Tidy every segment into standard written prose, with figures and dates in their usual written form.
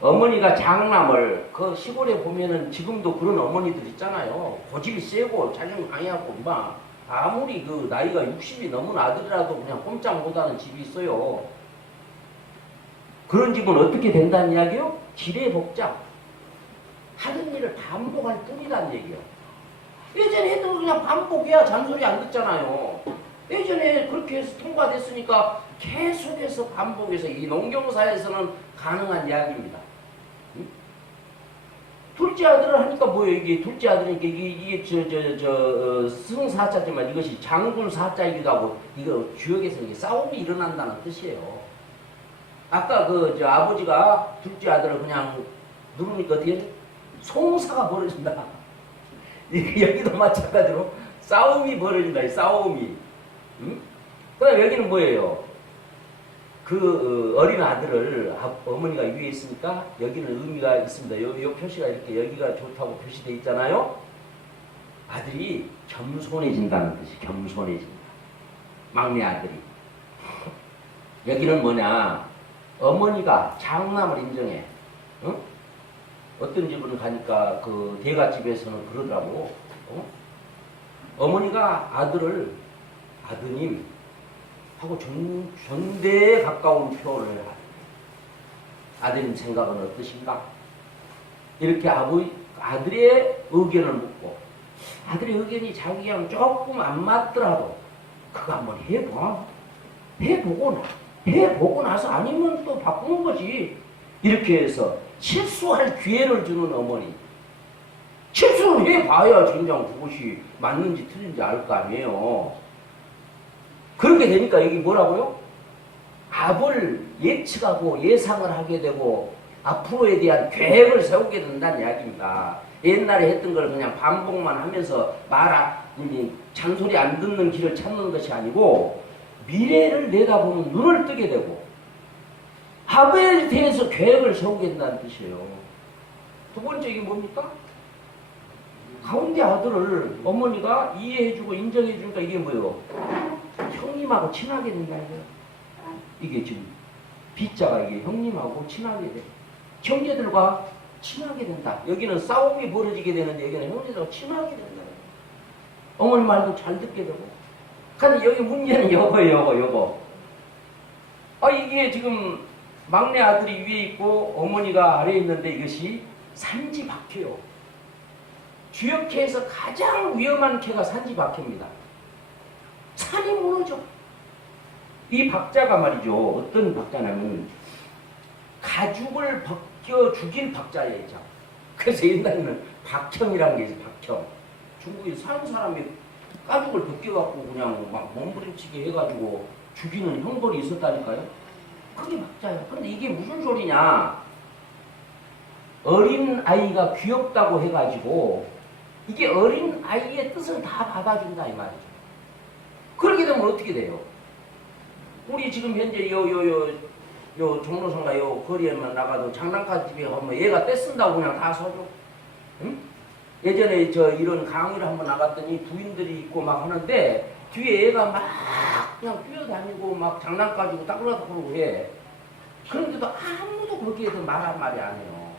어머니가 장남을 그 시골에 보면은 지금도 그런 어머니들 있잖아요. 고집이 세고 자존심 강해갖고 막 아무리 그 나이가 60이 넘은 아들이라도 그냥 꼼짝 못하는 집이 있어요. 그런 집은 어떻게 된다는 이야기요? 지레복잡. 하는 일을 반복할 뿐이라는 얘기요. 예전에 해도 그냥 반복해야 잔소리 안 듣잖아요. 예전에 그렇게 해서 통과됐으니까 계속해서 반복해서 이 농경사에서는 가능한 이야기입니다. 응? 둘째 아들을 하니까 뭐예요? 이게 둘째 아들이니까 이게 승사자지만 이것이 장군 사자이기도 하고 이거 주역에서 이게 싸움이 일어난다는 뜻이에요. 아까 아버지가 둘째 아들을 그냥 누르니까 어떻게 송사가 벌어진다. 여기도 마찬가지로 싸움이 벌어진다. 이 싸움이. 응? 그다음 여기는 뭐예요? 그 어린 아들을 어머니가 위에 있으니까 여기는 의미가 있습니다. 요 표시가 이렇게 여기가 좋다고 표시되어 있잖아요. 아들이 겸손해진다는 뜻이 겸손해진다. 막내 아들이. 여기는 뭐냐? 어머니가 장남을 인정해. 응? 어떤 집은 가니까 그 대갓집에서는 그러더라고. 어머니가 아들을 아드님 하고 존대에 가까운 표현을 해요. 아드님 생각은 어떠신가? 이렇게 아들의 의견을 묻고 아들의 의견이 자기랑 조금 안 맞더라도 그거 한번 해보고 나서 아니면 또 바꾸는 거지. 이렇게 해서 실수할 기회를 주는 어머니. 실수를 해봐야 진정 그것이 맞는지 틀린지 알 거 아니에요. 그렇게 되니까 여기 뭐라고요? 앞을 예측하고 예상을 하게 되고 앞으로에 대한 계획을 세우게 된다는 이야기입니다. 옛날에 했던 걸 그냥 반복만 하면서 잔소리 안 듣는 길을 찾는 것이 아니고 미래를 내다보는 눈을 뜨게 되고 합에 대해서 계획을 세우게 된다는 뜻이에요. 두 번째 이게 뭡니까? 가운데 아들을 어머니가 이해해주고 인정해주니까 이게 뭐예요? 형님하고 친하게 된다 이거예요. 이게 지금 B자가 이게 형님하고 친하게 돼. 형제들과 친하게 된다. 여기는 싸움이 벌어지게 되는데 여기는 형제들과 친하게 된다. 어머니 말도 잘 듣게 되고. 근데 여기 문제는 요거. 이게 지금 막내 아들이 위에 있고 어머니가 아래에 있는데 이것이 산지박해요. 주역해에서 가장 위험한 캐가 산지박해입니다. 산이 무너져. 이 박자가 말이죠. 어떤 박자냐면 가죽을 벗겨 죽일 박자예요. 그래서 옛날에는 박형이라는 게 있어요. 박형. 중국에 사는 사람이 가죽을 벗겨갖고 그냥 막 몸부림치게 해가지고 죽이는 형벌이 있었다니까요. 그게 박자예요. 근데 이게 무슨 소리냐? 어린 아이가 귀엽다고 해가지고 이게 어린 아이의 뜻을 다 받아준다 이 말이죠. 그렇게 되면 어떻게 돼요? 우리 지금 현재 요 종로선가 요 거리에만 나가도 장난감 집에 가면 얘가 떼쓴다고 그냥 다 서줘. 응? 예전에 이런 강의를 한번 나갔더니 부인들이 있고 막 하는데 뒤에 얘가 막 그냥 뛰어다니고 막 장난 가지고 따그라따그러고 해. 그런데도 아무도 거기에 서 말 한마디 안 해요.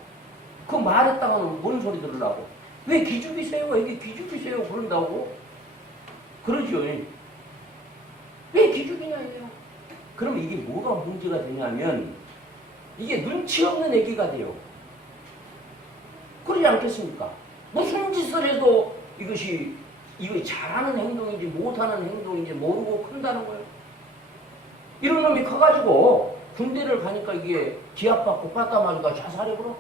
그 말했다가는 뭔 소리 들으려고? 왜 기죽이세요? 이게 기죽이세요? 그런다고? 그러죠. 왜 기죽이냐 이래요. 그러면 이게 뭐가 문제가 되냐면 이게 눈치 없는 애기가 돼요. 그러지 않겠습니까? 무슨 짓을 해도 이것이 잘하는 행동인지 못하는 행동인지 모르고 큰다는 거예요. 이런 놈이 커가지고 군대를 가니까 이게 기합받고 빠따마니까 자살해버려.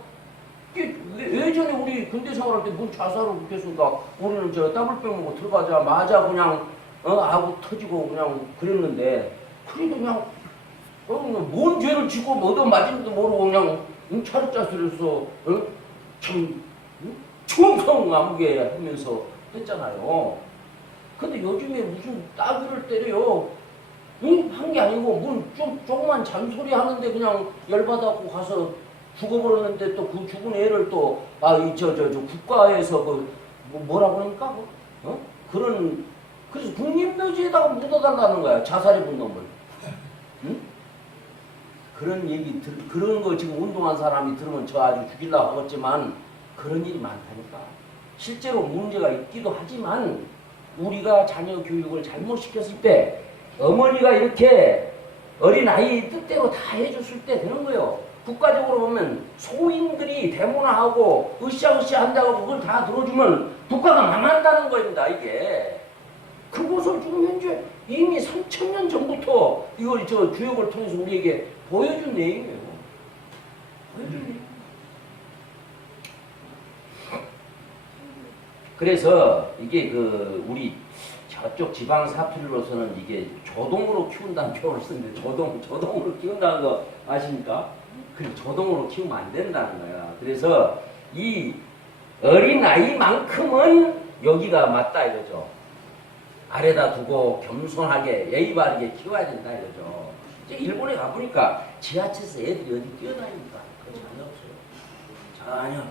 이게 예전에 우리 군대 생활할 때 뭔 자살을 못했으니까 우리는 더블병 먹고 들어가자마자 그냥 아구 터지고 그냥 그랬는데 그래도 그냥 뭔 죄를 지고 얻어 맞은지도 모르고 그냥 차례짜스려서 참 충성아무개 하면서 했잖아요. 근데 요즘에 무슨 따귀를 때려요. 한 게 아니고 조그만 잔소리 하는데 그냥 열받아갖고 가서 죽어버렸는데 또 그 죽은 애를 또 국가에서 뭐라고 그러니까 그래서 국립묘지에다가 묻어달라는 거야. 자살해본 놈을. 응? 그런 얘기 그런 거 지금 운동한 사람이 들으면 저 아주 죽이려고 하겠지만 그런 일이 많다니까. 실제로 문제가 있기도 하지만 우리가 자녀 교육을 잘못 시켰을 때 어머니가 이렇게 어린아이 뜻대로 다 해줬을 때 되는 거예요. 국가적으로 보면 소인들이 대문화하고 으쌰으쌰 한다고 그걸 다 들어주면 국가가 망한다는 겁니다. 이게. 그것을 지금 현재 이미 3,000년 전부터 이걸 저 교육을 통해서 우리에게 보여준 내용이에요. 보여준 내용. 그래서 이게 그 우리 저쪽 지방 사투리로서는 이게 조동으로 키운다는 표현을 쓰는데 조동으로 키운다는 거 아십니까? 그리고 조동으로 키우면 안 된다는 거야. 그래서 이 어린아이만큼은 여기가 맞다 이거죠. 아래다 두고 겸손하게 예의 바르게 키워야 된다 이거죠. 이제 일본에 가보니까 지하철에서 애들이 어디 뛰어다닙니까? 그거 전혀 없어요. 전혀.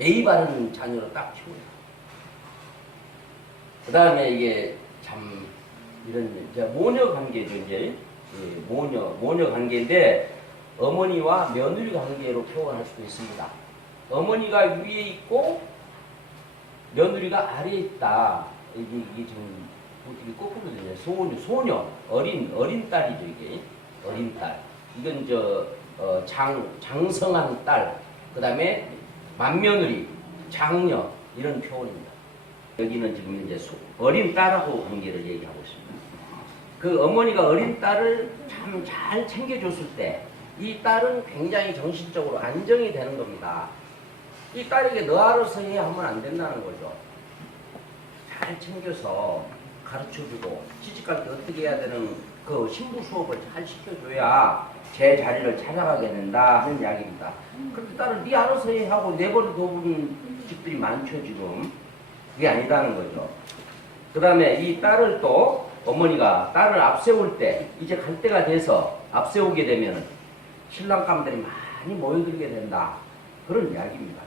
예의 바른 자녀로 딱 키워요. 그 다음에 이게 참 이런 이제 모녀 관계죠. 이제 모녀 관계인데 어머니와 며느리 관계로 표현할 수도 있습니다. 어머니가 위에 있고 며느리가 아래에 있다. 이게 지금 어떻게 거꾸로 되냐? 소녀, 어린 딸이죠 이게 어린 딸. 이건 장성한 딸. 그 다음에 맏며느리, 장녀 이런 표현입니다. 여기는 지금 이제 어린 딸하고 관계를 얘기하고 있습니다. 그 어머니가 어린 딸을 참 잘 챙겨줬을 때 이 딸은 굉장히 정신적으로 안정이 되는 겁니다. 이 딸에게 너 알아서 해 하면 안 된다는 거죠. 잘 챙겨서 가르쳐주고 시집갈 때 어떻게 해야 되는 그 신부 수업을 잘 시켜줘야 제 자리를 찾아가게 된다 하는 이야기입니다. 그렇게 딸을 네 알아서 해 하고 내버려 둬본 집들이 많죠 지금. 그게 아니다는 거죠. 그 다음에 이 딸을 또 어머니가 딸을 앞세울 때 이제 갈 때가 돼서 앞세우게 되면 신랑감들이 많이 모여들게 된다. 그런 이야기입니다.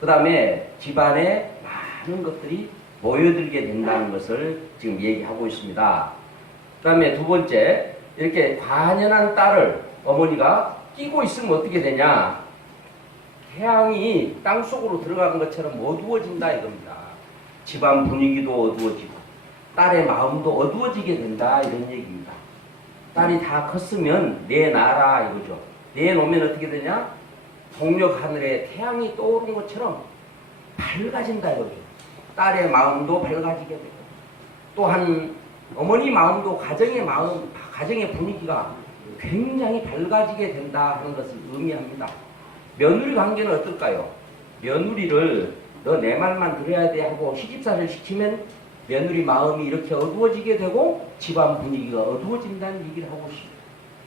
그 다음에 집안에 많은 것들이 모여들게 된다는 것을 지금 얘기하고 있습니다. 그 다음에 두 번째, 이렇게 관연한 딸을 어머니가 끼고 있으면 어떻게 되냐? 태양이 땅속으로 들어가는 것처럼 어두워진다 이겁니다. 집안 분위기도 어두워지고 딸의 마음도 어두워지게 된다 이런 얘기입니다. 딸이 다 컸으면 내놔라 이거죠. 내놓으면 어떻게 되냐? 동력 하늘에 태양이 떠오르는 것처럼 밝아진다 이거죠. 딸의 마음도 밝아지게 되고 또한 어머니 마음도 가정의 분위기가 굉장히 밝아지게 된다 하는 것을 의미합니다. 며느리 관계는 어떨까요? 며느리를 너 내 말만 들어야 돼 하고 시집살이를 시키면 며느리 마음이 이렇게 어두워지게 되고 집안 분위기가 어두워진다는 얘기를 하고 있습니다.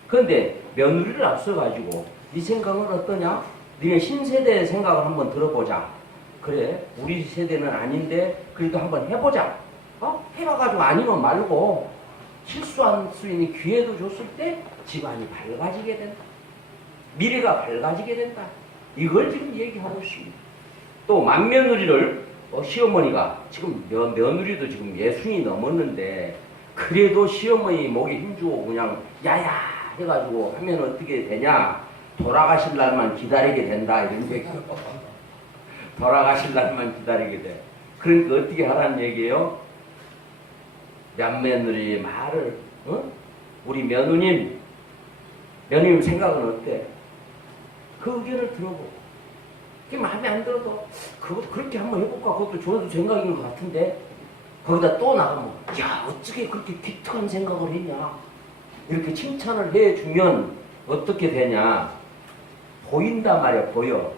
그런데 며느리를 앞서가지고 네 생각은 어떠냐? 너네 신세대의 생각을 한번 들어보자. 그래 우리 세대는 아닌데 그래도 한번 해보자. 해봐가지고 아니면 말고 실수할 수 있는 기회도 줬을 때 집안이 밝아지게 된다. 미래가 밝아지게 된다. 이걸 지금 얘기하고 있습니다. 또 맏며느리를 시어머니가 지금 며느리도 지금 60이 넘었는데 그래도 시어머니 목에 힘주고 그냥 야야 해가지고 하면 어떻게 되냐? 돌아가실 날만 기다리게 된다 이런 얘기예요. 돌아가실 날만 기다리게 돼. 그러니까 어떻게 하라는 얘기예요? 맏며느리의 말을 우리 며느님 생각은 어때? 그 의견을 들어보고 그게 마음에 안 들어도 그것도 그렇게 한번 해볼까? 그것도 좋은 생각인 것 같은데 거기다 또 나가면 야 어떻게 그렇게 기특한 생각을 했냐? 이렇게 칭찬을 해주면 어떻게 되냐? 보인단 말이야. 보여.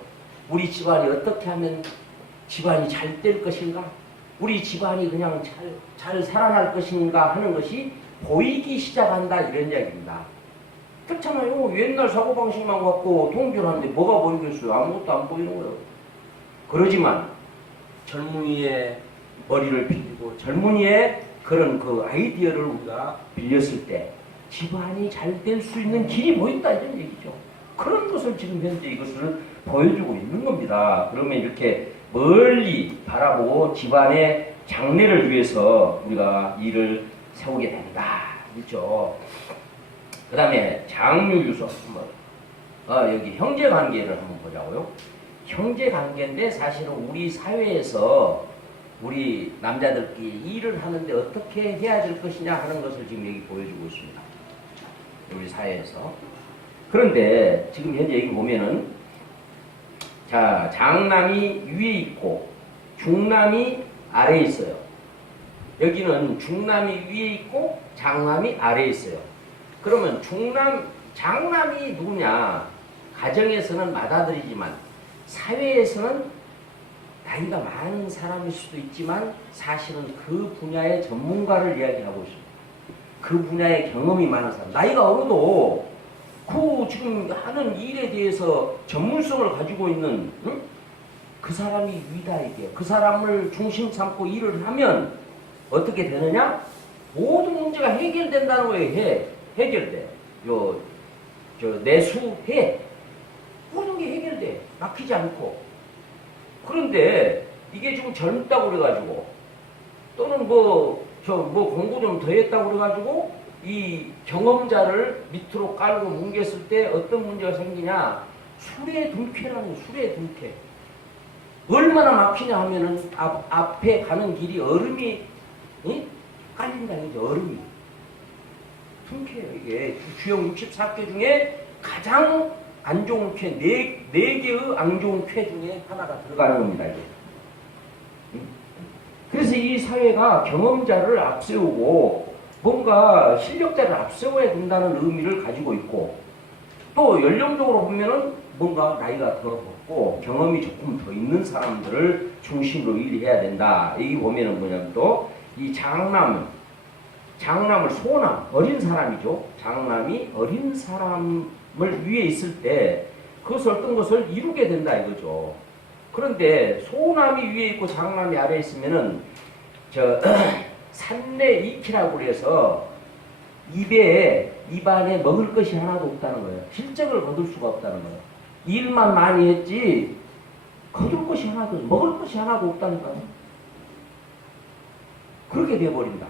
우리 집안이 어떻게 하면 집안이 잘 될 것인가? 우리 집안이 그냥 잘 살아날 것인가 하는 것이 보이기 시작한다 이런 이야기입니다. 그렇잖아요. 옛날 사고방식만 갖고 통솔하는데 뭐가 보이겠어요? 아무것도 안 보이는 거예요. 그러지만 젊은이의 머리를 빌리고 젊은이의 그런 그 아이디어를 우리가 빌렸을 때 집안이 잘 될 수 있는 길이 보인다 이런 얘기죠. 그런 것을 지금 현재 이것을 보여주고 있는 겁니다. 그러면 이렇게 멀리 바라보고 집안의 장래를 위해서 우리가 일을 세우게 된다. 그렇죠? 그 다음에 장유유서 여기 형제관계를 한번 보자고요. 형제관계인데 사실은 우리 사회에서 우리 남자들끼리 일을 하는데 어떻게 해야 될 것이냐 하는 것을 지금 여기 보여주고 있습니다. 우리 사회에서. 그런데 지금 현재 여기 보면은 자, 장남이 위에 있고 중남이 아래에 있어요. 여기는 중남이 위에 있고 장남이 아래에 있어요. 그러면 장남이 누구냐? 가정에서는 맏아들이지만 사회에서는 나이가 많은 사람일 수도 있지만 사실은 그 분야의 전문가를 이야기하고 있습니다. 그 분야의 경험이 많은 사람. 나이가 어려도 그 지금 하는 일에 대해서 전문성을 가지고 있는 그 사람이 위다 이게. 그 사람을 중심 삼고 일을 하면 어떻게 되느냐? 모든 문제가 해결된다는 거예요. 해결돼. 내수해. 모든 게 해결돼. 막히지 않고. 그런데 이게 좀 젊다고 그래가지고 또는 공부 좀 더 했다고 그래가지고 이 경험자를 밑으로 깔고 뭉갰을 때 어떤 문제가 생기냐? 술의 둔쾌라는 술의 둔쾌. 얼마나 막히냐 하면은 앞에 가는 길이 얼음이 깔린다는 거죠. 얼음이. 둔쾌해요. 이게 주형 64쾌 중에 가장 안 좋은 쾌, 네 개의 안 좋은 쾌 중에 하나가 들어가는 겁니다. 이게. 그래서 이 사회가 경험자를 앞세우고 뭔가 실력자를 앞세워야 된다는 의미를 가지고 있고 또 연령적으로 보면은 뭔가 나이가 더 먹고 경험이 조금 더 있는 사람들을 중심으로 일해야 된다. 여기 보면은 뭐냐면 또 이 장남을 소남, 어린 사람이죠. 장남이 어린 사람을 위에 있을 때 그것을 어떤 것을 이루게 된다 이거죠. 그런데 소남이 위에 있고 장남이 아래에 있으면은 산내이키라고 그래서 입안에 먹을 것이 하나도 없다는 거예요. 실적을 거둘 수가 없다는 거예요. 일만 많이 했지 거둘 것이 하나도 먹을 것이 하나도 없다니까요. 그렇게 돼버린다.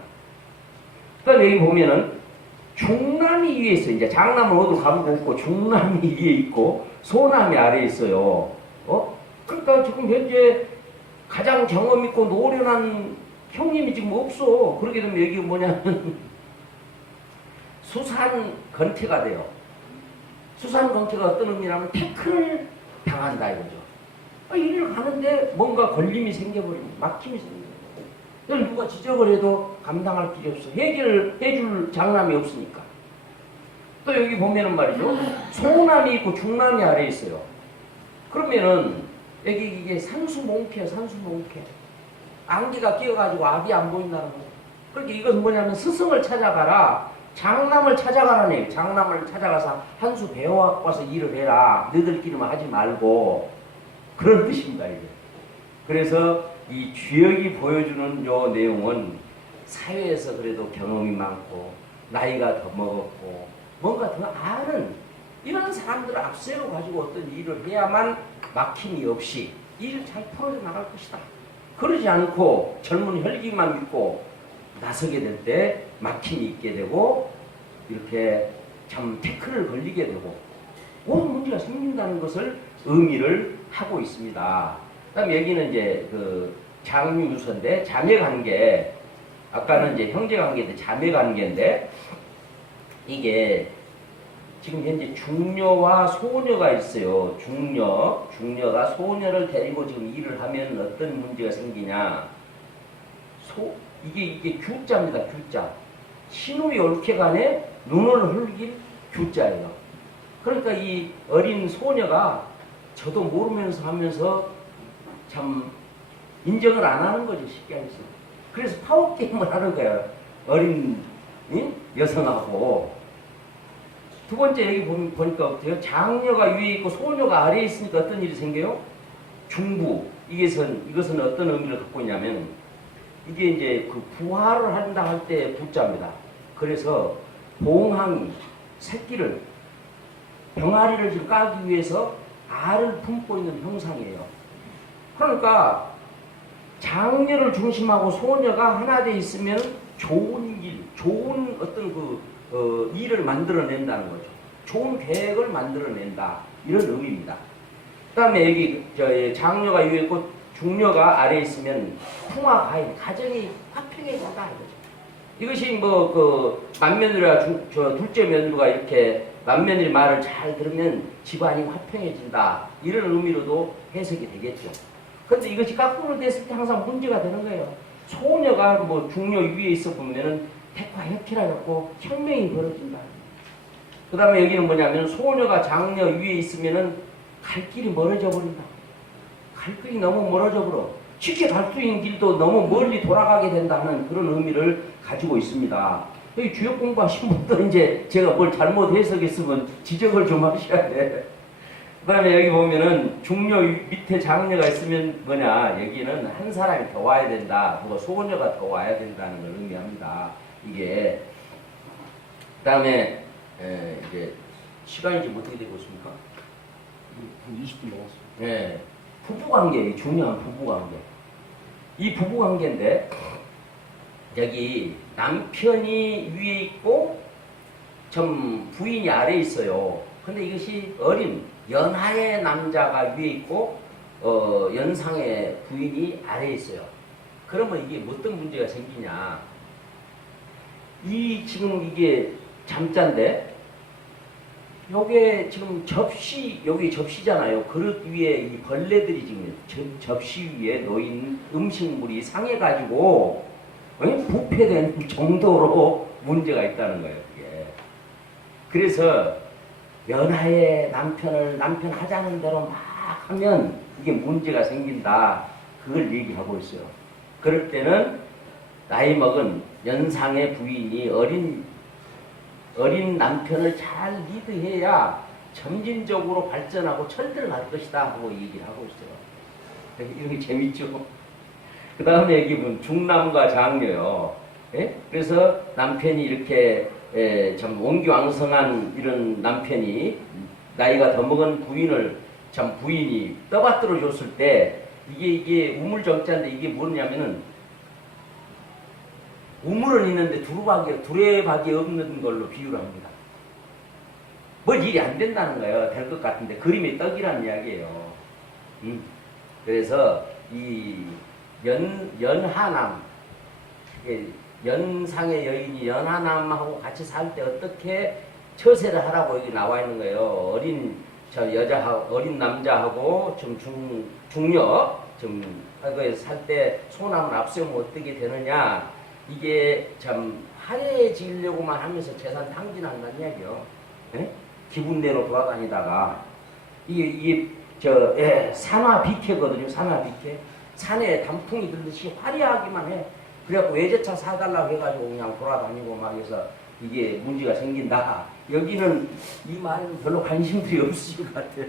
그다음에 여기 보면은 중남이 위에 있어요. 이제 장남은 어디로 가고 없고 중남이 위에 있고 소남이 아래에 있어요. 그러니까 지금 현재 가장 경험 있고 노련한 형님이 지금 없어. 그렇게 되면 여기 뭐냐면 수산 건태가 돼요. 수산 건태가 어떤 의미냐면 태클을 당한다 이거죠. 일을 가는데 뭔가 걸림이 생겨버리고 막힘이 생겨버리고 누가 지적을 해도 감당할 길이 없어. 해결해줄 장남이 없으니까. 또 여기 보면은 말이죠. 소남이 있고 중남이 아래에 있어요. 그러면은 여기 이게 산수몽캐. 안개가 끼어가지고 앞이 안 보인다는 거예요. 그러니까 이것은 뭐냐면 스승을 찾아가라. 장남을 찾아가라는 얘기예요. 장남을 찾아가서 한 수 배워갖고 와서 일을 해라. 너희들끼리만 하지 말고. 그런 뜻입니다, 이게. 그래서 이 주역이 보여주는 요 내용은 사회에서 그래도 경험이 많고 나이가 더 먹었고 뭔가 더 아는 이런 사람들을 앞세워 가지고 어떤 일을 해야만 막힘이 없이 일을 잘 풀어져 나갈 것이다. 그러지 않고 젊은 혈기만 믿고 나서게 될 때 막힘이 있게 되고 이렇게 참 태클을 걸리게 되고 모든 문제가 생긴다는 것을 의미를 하고 있습니다. 그다음에 여기는 이제 그 장유유서인데 자매관계, 아까는 이제 형제관계인데 자매관계인데 이게 지금 현재 중녀와 소녀가 있어요. 중녀가 소녀를 데리고 지금 일을 하면 어떤 문제가 생기냐? 이게 규자입니다. 규자. 신우이 옳게 간에 눈을 흘길 규자예요. 그러니까 이 어린 소녀가 저도 모르면서 하면서 참 인정을 안 하는 거죠. 쉽게 해서. 그래서 파워게임을 하는 거예요. 어린 여성하고. 두 번째 여기 보니까 어때요? 장녀가 위에 있고 소녀가 아래에 있으니까 어떤 일이 생겨요? 중부. 이것은 어떤 의미를 갖고 있냐면 이게 이제 그 부화를 한다 할 때 부자입니다. 그래서 봉황이 새끼를 병아리를 지금 까기 위해서 알을 품고 있는 형상이에요. 그러니까 장녀를 중심하고 소녀가 하나 돼 있으면 좋은 일, 좋은 어떤 그 일을 만들어낸다는 거죠. 좋은 계획을 만들어낸다. 이런 의미입니다. 그 다음에 여기 장녀가 위에 있고 중녀가 아래에 있으면 풍화 가인, 가정이 화평해진다. 이거죠. 이것이 맏며느리와 둘째 며느리가 이렇게 맏며느리 말을 잘 들으면 집안이 화평해진다. 이런 의미로도 해석이 되겠죠. 근데 이것이 거꾸로 됐을 때 항상 문제가 되는 거예요. 소녀가 중녀 위에 있어 보면은 택화해피라고 혁명이 벌어진다. 그 다음에 여기는 뭐냐면 소녀가 장녀 위에 있으면은 갈 길이 멀어져 버린다. 갈 길이 너무 멀어져 버려. 쉽게 갈 수 있는 길도 너무 멀리 돌아가게 된다는 그런 의미를 가지고 있습니다. 여기 주역 공부하신 분들 이제 제가 뭘 잘못 해석했으면 지적을 좀 하셔야 돼. 그 다음에 여기 보면은 중녀 밑에 장녀가 있으면 뭐냐, 여기는 한 사람이 더 와야 된다. 소녀가 더 와야 된다는 걸 의미합니다. 이게. 그 다음에 이제 시간이 지금 어떻게 되고 있습니까? 한 20분 넘었어요. 네. 부부관계, 중요한 부부관계. 이 부부관계인데 여기 남편이 위에 있고 전 부인이 아래에 있어요. 근데 이것이 어린 연하의 남자가 위에 있고 연상의 부인이 아래에 있어요. 그러면 이게 어떤 문제가 생기냐? 지금 이게 잠자인데 요게 지금 여기 접시잖아요. 그릇 위에 이 벌레들이 지금 접시 위에 놓인 음식물이 상해가지고 부패된 정도로 문제가 있다는 거예요. 이게. 그래서 연하의 남편 하자는 대로 막 하면 이게 문제가 생긴다. 그걸 얘기하고 있어요. 그럴 때는 나이 먹은 연상의 부인이 어린 남편을 잘 리드해야 점진적으로 발전하고 철들어 갈 것이다 하고 얘기를 하고 있어요. 이렇게 재밌죠? 그 다음에 여기 보면 중남과 장녀요. 예? 그래서 남편이 이렇게 참 원기왕성한 이런 남편이 나이가 더 먹은 부인이 떠받들어 줬을 때 이게 우물정자인데 이게 뭐냐면은 우물은 있는데 두레박이 없는 걸로 비유를 합니다. 뭘 일이 안 된다는 거예요. 될 것 같은데 그림의 떡이라는 이야기예요. 그래서 이 연하남, 연상의 여인이 연하남하고 같이 살 때 어떻게 처세를 하라고 여기 나와 있는 거예요. 어린 남자하고 좀 중녀 살 때 소남을 앞세우면 어떻게 되느냐. 이게 참 화려해지려고만 하면서 재산 탕진한다는 이야기요. 예? 기분대로 돌아다니다가 이게 산화비캐거든요. 산화비캐. 산에 단풍이 들듯이 화려하기만 해. 그래갖고 외제차 사달라고 해가지고 그냥 돌아다니고 막 해서 이게 문제가 생긴다. 여기는 이 말에는 별로 관심들이 없으신 것 같아.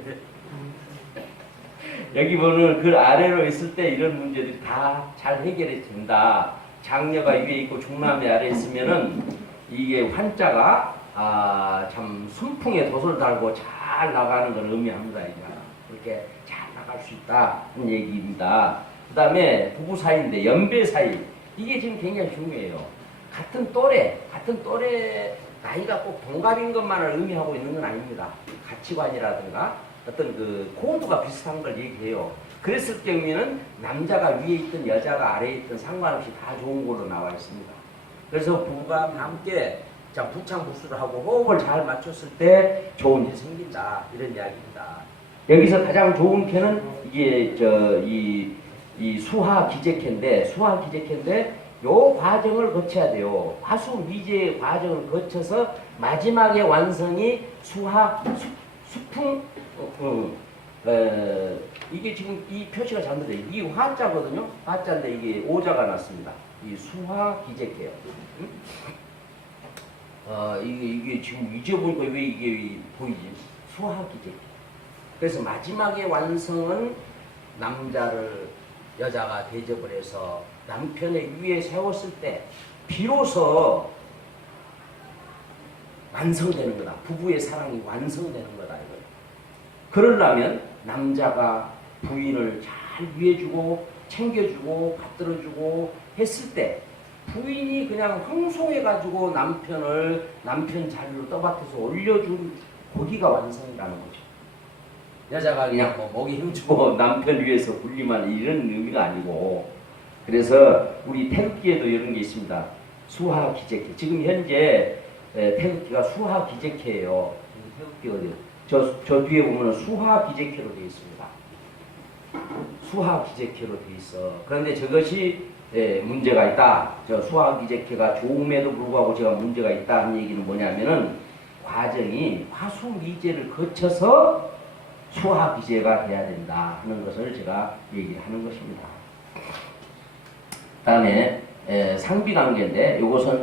여기 보면 그 아래로 있을 때 이런 문제들이 다 잘 해결이 된다. 장녀가 위에 있고 중남이 아래에 있으면은 이게 환자가 참 순풍에 돛을 달고 잘 나가는 걸 의미합니다. 이렇게 잘 나갈 수 있다는 얘기입니다. 그 다음에 부부 사이인데 연배 사이, 이게 지금 굉장히 중요해요. 같은 또래 나이가 꼭 동갑인 것만을 의미하고 있는 건 아닙니다. 가치관이라든가 어떤 그 코드가 비슷한 걸 얘기해요. 그랬을 경우에는 남자가 위에 있든 여자가 아래에 있든 상관없이 다 좋은 걸로 나와 있습니다. 그래서 부부가 함께 부창부수를 하고 호흡을 잘 맞췄을 때 좋은 일이 생긴다. 이런 이야기입니다. 여기서 가장 좋은 캐는 이게 이 수화기제캐인데 요 과정을 거쳐야 돼요. 화수 위제 과정을 거쳐서 마지막에 완성이 수풍 이게 지금 이 표시가 잘못돼요. 이 화자거든요. 화자인데 이게 오자가 났습니다. 이 수화기제캐요. 이게 지금 이제 보니까 왜 이게 보이지? 수화기제캐. 그래서 마지막에 완성은 여자가 대접을 해서 남편의 위에 세웠을 때 비로소 완성되는 거다. 부부의 사랑이 완성되는 거다. 이거예요. 그러려면 남자가 부인을 잘 위해주고 챙겨주고 받들어주고 했을 때 부인이 그냥 황송해가지고 남편 자리로 떠받쳐서 올려준 고기가 완성이라는 거죠. 여자가 그냥 뭐 먹이 힘주고 남편 위해서 굴리만 이런 의미가 아니고, 그래서 우리 태극기에도 이런 게 있습니다. 수하기재캐. 지금 현재 태극기가 수하기재캐예요. 태극기 어디? 저 뒤에 보면 수하기재캐로 되어 있습니다. 수하기재캐로 되어 있어. 그런데 저것이 문제가 있다. 저 수하기재캐가 좋음에도 불구하고 제가 문제가 있다 하는 얘기는 뭐냐면은 과정이 화수미제를 거쳐서 수하기재가 돼야 된다 하는 것을 제가 얘기를 하는 것입니다. 다음에 상비관계인데 이것은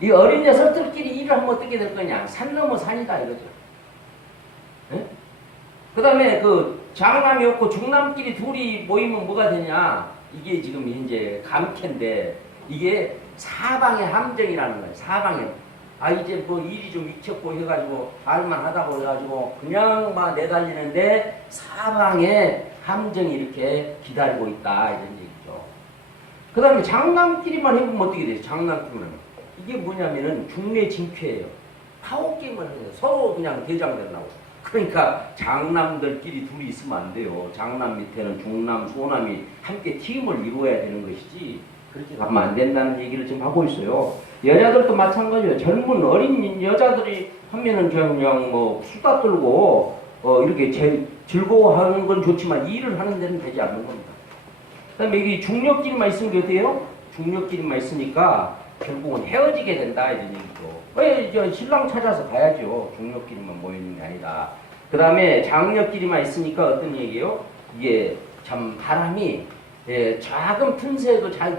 이 어린 녀석들끼리 일을 하면 어떻게 될 거냐. 산 넘어 산이다 이거죠. 그 다음에 그 장남이 없고 중남끼리 둘이 모이면 뭐가 되냐. 이게 지금 현재 감캐인데 이게 사방의 함정이라는 거예요. 사방에. 아 이제 뭐 일이 좀 익혔고 해가지고 알만하다고 해가지고 그냥 막 내달리는데 사방에 함정이 이렇게 기다리고 있다 이런 얘기죠. 그 다음에 장남끼리만 해보면 어떻게 돼요? 장남끼리만 이게 뭐냐면은 중뇌진쾌예요. 파워게임을 해요. 서로 그냥 대장되려고. 그러니까 장남들끼리 둘이 있으면 안 돼요. 장남 밑에는 중남, 소남이 함께 팀을 이루어야 되는 것이지 그렇게 가면 안 된다는 얘기를 지금 하고 있어요. 여자들도 마찬가지예요. 젊은 어린 여자들이 하면은 그냥 뭐 수다 떨고 이렇게 즐거워하는 건 좋지만 일을 하는 데는 되지 않는 겁니다. 그다음에 여기 중력끼리만 있으면 어때요? 중력끼리만 있으니까 결국은 헤어지게 된다 이런 얘기죠. 왜 저 신랑 찾아서 가야죠. 중력끼리만 모이는 게 아니라. 그 다음에 장력끼리만 있으니까 어떤 얘기예요? 이게 참 바람이 작은 틈새도 잘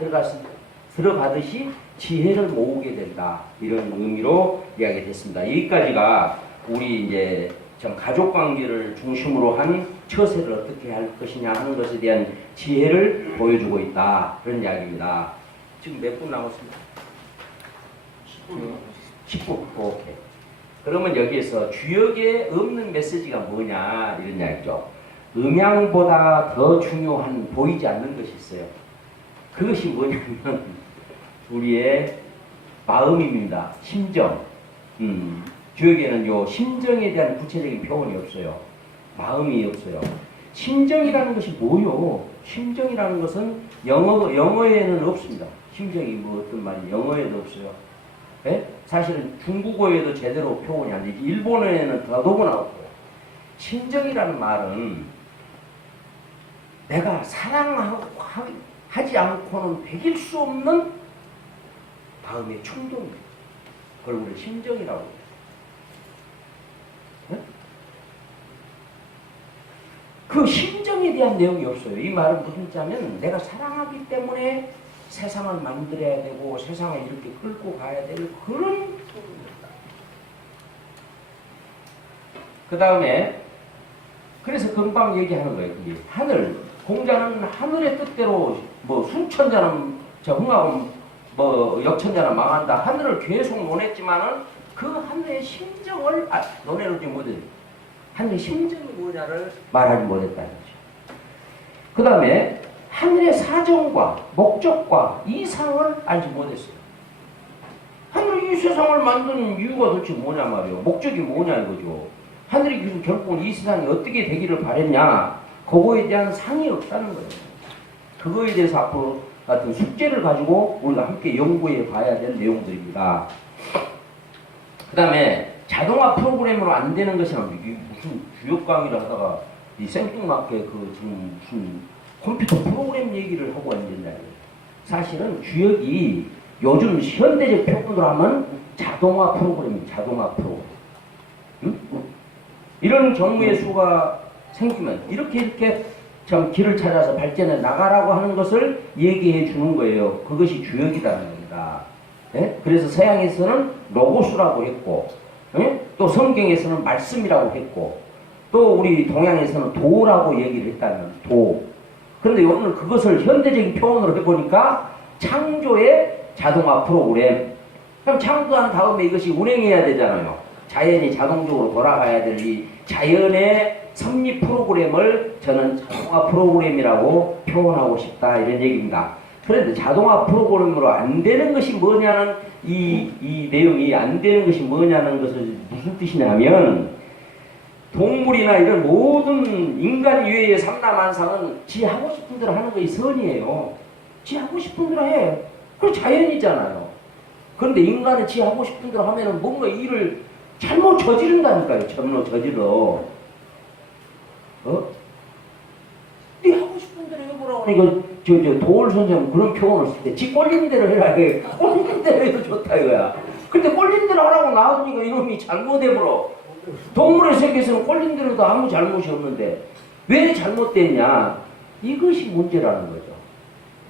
들어가듯이 지혜를 모으게 된다. 이런 의미로 이야기됐습니다. 여기까지가 우리 이제 참 가족 관계를 중심으로 한 처세를 어떻게 할 것이냐 하는 것에 대한 지혜를 보여주고 있다. 그런 이야기입니다. 지금 몇 분 남았습니다? 10분. 오케이. 그러면 여기에서 주역에 없는 메시지가 뭐냐 이런 이야기죠. 음향보다 더 중요한 보이지 않는 것이 있어요. 그것이 뭐냐면 우리의 마음입니다. 심정. 주역에는 요 심정에 대한 구체적인 표현이 없어요. 마음이 없어요. 심정이라는 것이 뭐요? 심정이라는 것은 영어에는 없습니다. 심정이 뭐 어떤 말이 영어에도 없어요. 예? 사실은 중국어에도 제대로 표현이 안 되지. 일본어에는 더더구나 없고. 심정이라는 말은 내가 사랑하지 않고는 되길 수 없는 마음의 충동이에요. 그걸 우리 심정이라고 해요. 예? 그 심정에 대한 내용이 없어요. 이 말은 무슨 뜻이냐면 내가 사랑하기 때문에 세상을 만들어야 되고 세상을 이렇게 끌고 가야 될 그런 소리입니다. 그 다음에 그래서 금방 얘기하는 거예요. 그게 하늘 공자는 하늘의 뜻대로 뭐 순천자는 흥하고 뭐 역천자는 망한다. 하늘을 계속 논했지만은 그 하늘의 심정을 논해놓지 못해. 하늘의 심정이 뭐냐를 말하지 못했다는 거죠. 그 다음에 하늘의 사정과 목적과 이상을 알지 못했어요. 하늘이 이 세상을 만드는 이유가 도대체 뭐냐 말이에요. 목적이 뭐냐 이거죠. 하늘이 결국은 이 세상이 어떻게 되기를 바랬냐 그거에 대한 상이 없다는 거예요. 그거에 대해서 앞으로 같은 숙제를 가지고 우리가 함께 연구해 봐야 될 내용들입니다. 그 다음에 자동화 프로그램으로 안 되는 것이 이게 무슨 주역 강의를 하다가 이 생뚱맞게 그 지금 무슨 컴퓨터 프로그램 얘기를 하고 앉았냐. 사실은 주역이 요즘 현대적 표현으로 하면 자동화 프로그램입니다. 자동화 프로그램. 응? 이런 경우의 수가 생기면 이렇게 참 길을 찾아서 발전해 나가라고 하는 것을 얘기해 주는 거예요. 그것이 주역이라는 겁니다. 예? 그래서 서양에서는 로고스라고 했고, 예? 또 성경에서는 말씀이라고 했고, 또 우리 동양에서는 도라고 얘기를 했다면 도. 그런데 오늘 그것을 현대적인 표현으로 해보니까 창조의 자동화 프로그램. 그럼 창조한 다음에 이것이 운행해야 되잖아요. 자연이 자동적으로 돌아가야 될 이 자연의 섭리 프로그램을 저는 자동화 프로그램이라고 표현하고 싶다 이런 얘기입니다. 그런데 자동화 프로그램으로 안 되는 것이 뭐냐는 이 내용이 안 되는 것이 뭐냐는 것을 무슨 뜻이냐면 동물이나 이런 모든 인간 이외의 삼라만상은 지 하고 싶은 대로 하는 것이 선이에요. 지 하고 싶은 대로 해. 그건 자연이잖아요. 그런데 인간은 지 하고 싶은 대로 하면은 뭔가 일을 잘못 저지른다니까요. 잘못 저질러. 네 하고 싶은 대로 해보라고. 이거 저 도올 선생님 그런 표현을 쓸 때 지 꼴리는 대로 해라. 꼴리는 대로 해도 좋다 이거야. 근데 꼴리는 대로 하라고 나오니까 이놈이 잘못해버려. 동물의 세계에서는 꼴린 대로도 아무 잘못이 없는데 왜 잘못됐냐? 이것이 문제라는 거죠.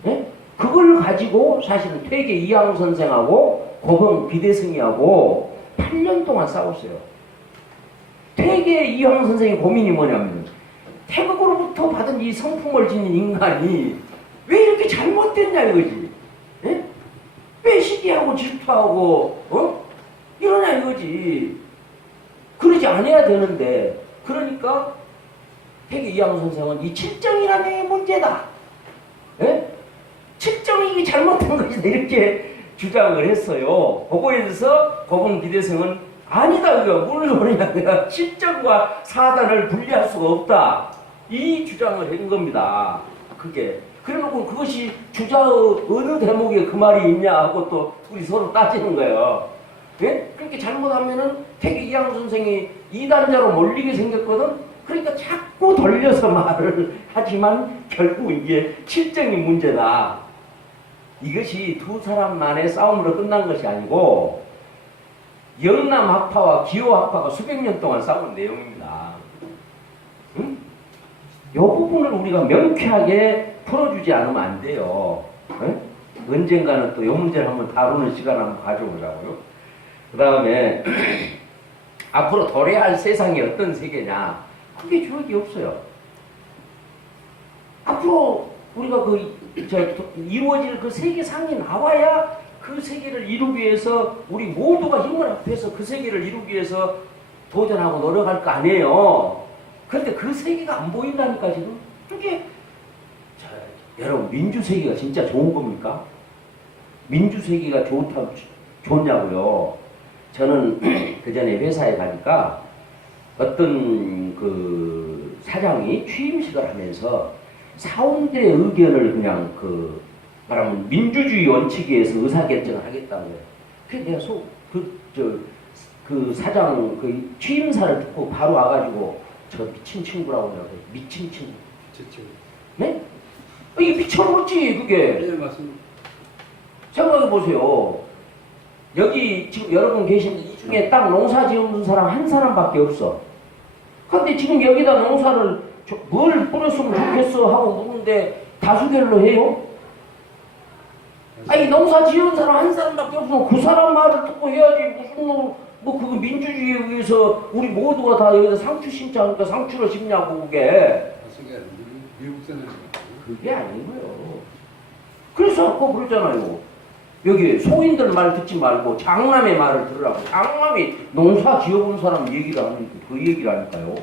네? 그걸 가지고 사실은 퇴계 이항 선생하고 고봉 비대승이하고 8년 동안 싸웠어요. 퇴계 이항 선생의 고민이 뭐냐면 태극으로부터 받은 이 성품을 지닌 인간이 왜 이렇게 잘못됐냐 이거지. 네? 왜 시기하고 질투하고 이러냐 이거지. 그러지 않아야 되는데 그러니까 퇴계 이항 선생은 이 칠정이라는 게 문제다. 예? 칠정이 이게 잘못된 것이다 이렇게 주장을 했어요. 그거에 대해서 고봉 비대승은 아니다 그거 무슨 소리냐 내가 칠정과 사단을 분리할 수가 없다 이 주장을 한 겁니다. 그게 그래놓고 그것이 주자의 어느 대목에 그 말이 있냐 하고 또 둘이 서로 따지는 거예요. 예? 그렇게 잘못하면은 퇴계 이항 선생이 이단자로 몰리게 생겼거든. 그러니까 자꾸 돌려서 말을 하지만 결국 이게 칠정이 문제다. 이것이 두 사람만의 싸움으로 끝난 것이 아니고 영남학파와 기호학파가 수백 년 동안 싸운 내용입니다. 응? 이 부분을 우리가 명쾌하게 풀어주지 않으면 안 돼요. 응? 언젠가는 또 이 문제를 한번 다루는 시간을 한번 가져보자고요. 그 다음에 앞으로 도래할 세상이 어떤 세계냐 그게 주역이 없어요. 앞으로 우리가 이루어질 그 세계상이 나와야 그 세계를 이루기 위해서 우리 모두가 힘을 합해서 그 세계를 이루기 위해서 도전하고 노력할 거 아니에요. 그런데 그 세계가 안 보인다니까 지금. 그게 여러분 민주세계가 진짜 좋은 겁니까? 민주세계가 좋냐고요. 저는 그 전에 회사에 가니까 어떤 그 사장이 취임식을 하면서 사원들의 의견을 그냥 말하면 민주주의 원칙에 의해서 의사결정을 하겠다는 거예요. 그래서 내가 그 사장 그 취임사를 듣고 바로 와가지고 저 미친 친구라고 내가 미친 친구. 네? 이게 미쳐버렸지 그게. 네 맞습니다. 생각해 보세요. 여기 지금 여러분 계신 이 중에 딱 농사 지은 사람 한 사람밖에 없어. 근데 지금 여기다 농사를 뭘 뿌렸으면 좋겠어 하고 묻는데 다수결로 해요? 아니 농사 지은 사람 한 사람밖에 없으면 그 사람 말을 듣고 해야지. 무슨 그거 민주주의에 의해서 우리 모두가 다 여기다 상추 심자니까 상추를 심냐고 그게. 미국사는 그게 아니고요. 그래서 아까 그러잖아요. 여기 소인들 말 듣지 말고 장남의 말을 들으라고. 장남이 농사 지어본 사람 얘기를 하니까 그 얘기를 하니까요.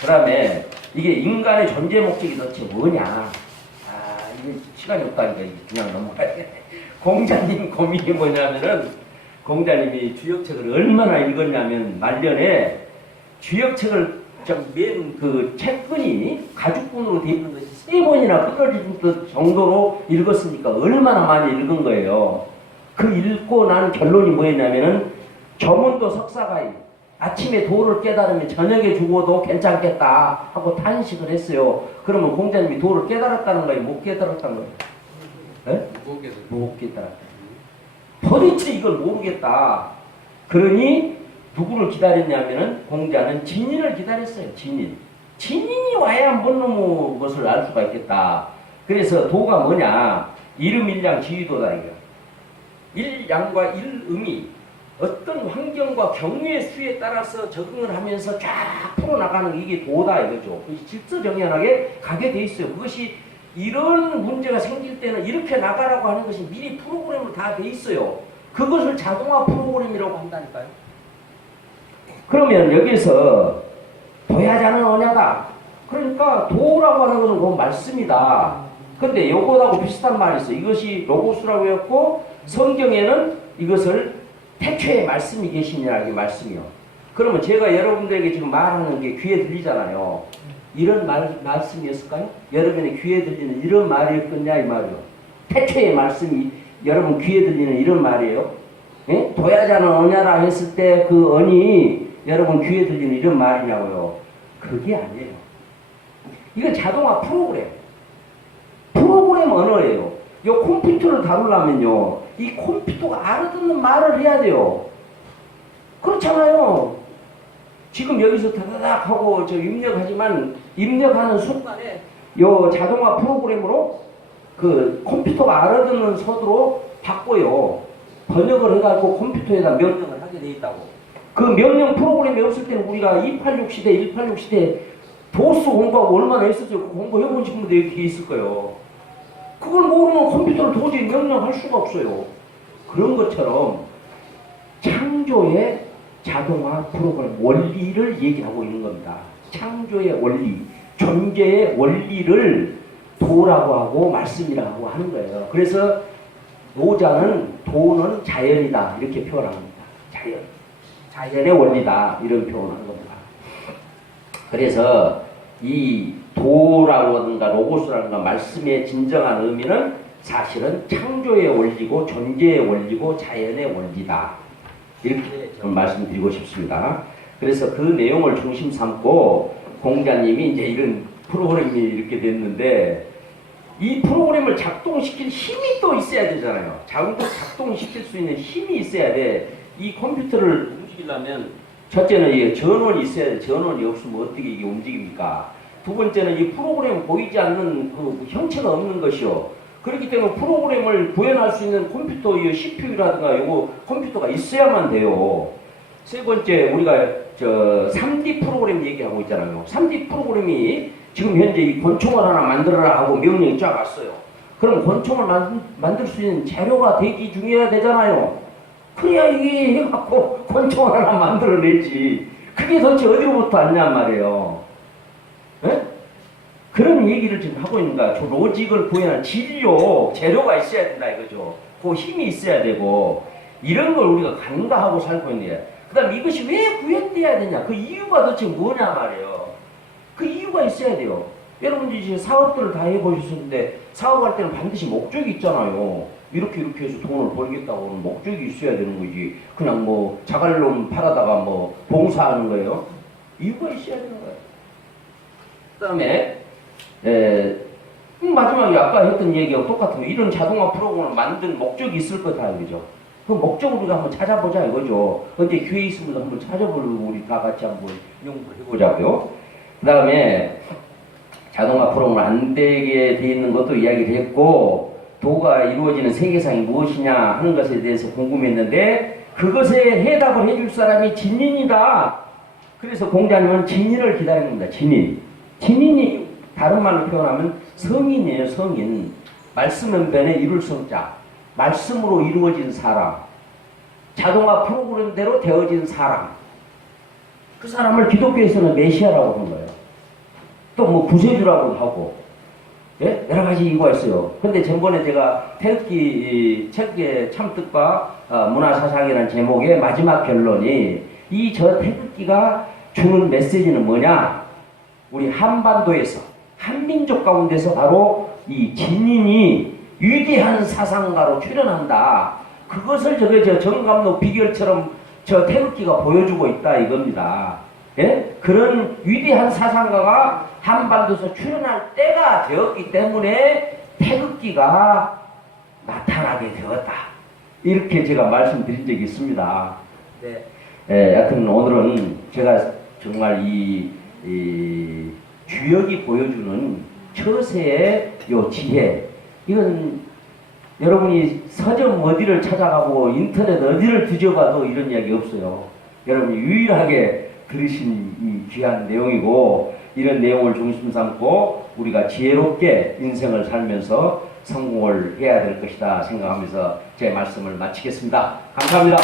그 다음에 이게 인간의 존재 목적이 도대체 뭐냐. 이게 시간이 없다니까 이게 그냥 넘어가야 돼. 공자님 고민이 뭐냐면은 공자님이 주역책을 얼마나 읽었냐면 말년에 주역책을 맨 그 책근이 가죽분으로 되어 있는 것이 3번이나 끊어질 정도로 읽었으니까 얼마나 많이 읽은 거예요. 그 읽고 난 결론이 뭐였냐면은 점원도 석사가이 아침에 도를 깨달으면 저녁에 죽어도 괜찮겠다 하고 탄식을 했어요. 그러면 공자님이 도를 깨달았다는 거예요? 못 깨달았다는 거예요? 네? 못 깨달았다. 도대체 이걸 모르겠다. 그러니 누구를 기다렸냐면은 공자는 진인을 기다렸어요. 진인이 와야 뭔 놈의 것을 알 수가 있겠다. 그래서 도가 뭐냐? 일음일량 지휘도다 이거. 일양과 일음이 어떤 환경과 경유의 수에 따라서 적응을 하면서 쫙 풀어나가는 이게 도다 이거죠. 그것이 질서정연하게 가게 돼 있어요. 그것이 이런 문제가 생길 때는 이렇게 나가라고 하는 것이 미리 프로그램으로 다 돼 있어요. 그것을 자동화 프로그램이라고 한다니까요. 그러면 여기서 도야자는 언야다. 그러니까 도라고 하는 것은 그 말씀이다. 근데 요거하고 비슷한 말이 있어요. 이것이 로고스라고 했고 성경에는 이것을 태초의 말씀이 계시냐는 말씀이요. 그러면 제가 여러분들에게 지금 말하는 게 귀에 들리잖아요. 이런 말씀이었을까요? 여러분의 귀에 들리는 이런 말이었겠냐 이 말이요. 태초의 말씀이 여러분 귀에 들리는 이런 말이에요. 예? 도야자는 어냐라 했을 때 그 언이 여러분 귀에 들리는 이런 말이냐고요. 그게 아니에요. 이건 자동화 프로그램 언어예요. 이 컴퓨터를 다루려면요, 이 컴퓨터가 알아듣는 말을 해야 돼요. 그렇잖아요. 지금 여기서 다다닥 하고 저 입력하지만 입력하는 순간에 요 자동화 프로그램으로 그 컴퓨터가 알아듣는 서두로 바꿔요. 번역을 해가지고 컴퓨터에다 명령을 하게 돼 있다고. 그 명령 프로그램이 없을 때는 우리가 286 시대, 186 시대 도스 공부하고 얼마나 했었죠. 그 공부해본 친구들 여기 있을 거예요. 그걸 모르면 컴퓨터를 도저히 명령할 수가 없어요. 그런 것처럼 창조의 자동화 프로그램 원리를 얘기하고 있는 겁니다. 창조의 원리, 존재의 원리를 도라고 하고 말씀이라고 하는 거예요. 그래서 노자는 도는 자연이다 이렇게 표현합니다. 자연의 원리다 이런 표현하는 겁니다. 그래서 이 도라든가 로고스라든가 말씀의 진정한 의미는 사실은 창조의 원리고 존재의 원리고 자연의 원리다. 이렇게 저는 말씀드리고 싶습니다. 그래서 그 내용을 중심 삼고 공자님이 이제 이런 프로그램이 이렇게 됐는데 이 프로그램을 작동시킬 힘이 또 있어야 되잖아요. 작동시킬 수 있는 힘이 있어야 돼. 이 컴퓨터를 움직이려면 첫째는 이게 전원이 있어야 돼. 전원이 없으면 어떻게 이게 움직입니까? 두 번째는 이 프로그램 보이지 않는 그 형체가 없는 것이요. 그렇기 때문에 프로그램을 구현할 수 있는 컴퓨터, 이 CPU라든가 요거 컴퓨터가 있어야만 돼요. 세 번째, 우리가 3D 프로그램 얘기하고 있잖아요. 3D 프로그램이 지금 현재 이 권총을 하나 만들어라 하고 명령이 쫙 왔어요. 그럼 권총을 만들 수 있는 재료가 대기 중이어야 되잖아요. 그래야 이게 해갖고 권총 하나 만들어내지. 그게 도대체 어디로부터 왔냔 말이에요. 에? 그런 얘기를 지금 하고 있는 거야. 저 로직을 구현한 진료, 재료가 있어야 된다 이거죠. 그 힘이 있어야 되고, 이런 걸 우리가 간과하고 살고 있는 그 다음 이것이 왜 구현돼야 되냐. 그 이유가 도대체 뭐냐 말이에요. 그 이유가 있어야 돼요. 여러분들이 이제 사업들을 다 해보셨는데, 사업할 때는 반드시 목적이 있잖아요. 이렇게 해서 돈을 벌겠다고 하는 목적이 있어야 되는 거지. 그냥 뭐, 자갈놈 팔아다가 뭐, 봉사하는 거예요. 이유가 있어야 되는 거예요. 그 다음에, 마지막에 아까 했던 얘기하고 똑같은 거. 이런 자동화 프로그램을 만든 목적이 있을 거다, 이거죠. 그 목적을 우리가 한번 찾아보자, 이거죠. 언제 기회 있으면 한번 찾아보려고 우리 다 같이 한번 연구를 해보자고요. 그 다음에 자동화 프로그램을 안 되게 돼 있는 것도 이야기를 했고, 도가 이루어지는 세계상이 무엇이냐 하는 것에 대해서 궁금했는데, 그것에 해답을 해줄 사람이 진인이다. 그래서 공자님은 진인을 기다리는 겁니다. 진인이 다른 말로 표현하면 성인이에요. 성인. 말씀 연변에 이룰 성자. 말씀으로 이루어진 사람. 자동화 프로그램대로 되어진 사람. 그 사람을 기독교에서는 메시아라고 하는 거예요. 또 뭐 구세주라고도 하고. 예? 여러 가지 이유가 있어요. 근데 전번에 제가 태극기 책의 참뜻과 문화사상이라는 제목의 마지막 결론이 이 저 태극기가 주는 메시지는 뭐냐? 우리 한반도에서, 한민족 가운데서 바로 이 진인이 위대한 사상가로 출현한다. 그것을 저 정감록 비결처럼 저 태극기가 보여주고 있다 이겁니다. 예? 그런 위대한 사상가가 한반도에서 출현할 때가 되었기 때문에 태극기가 나타나게 되었다. 이렇게 제가 말씀드린 적이 있습니다. 네. 여하튼 오늘은 제가 정말 이 주역이 보여주는 처세의 요 지혜, 이건 여러분이 서점 어디를 찾아가고 인터넷 어디를 뒤져봐도 이런 이야기 없어요. 여러분이 유일하게 들으신 이 귀한 내용이고, 이런 내용을 중심 삼고 우리가 지혜롭게 인생을 살면서 성공을 해야 될 것이다 생각하면서 제 말씀을 마치겠습니다. 감사합니다.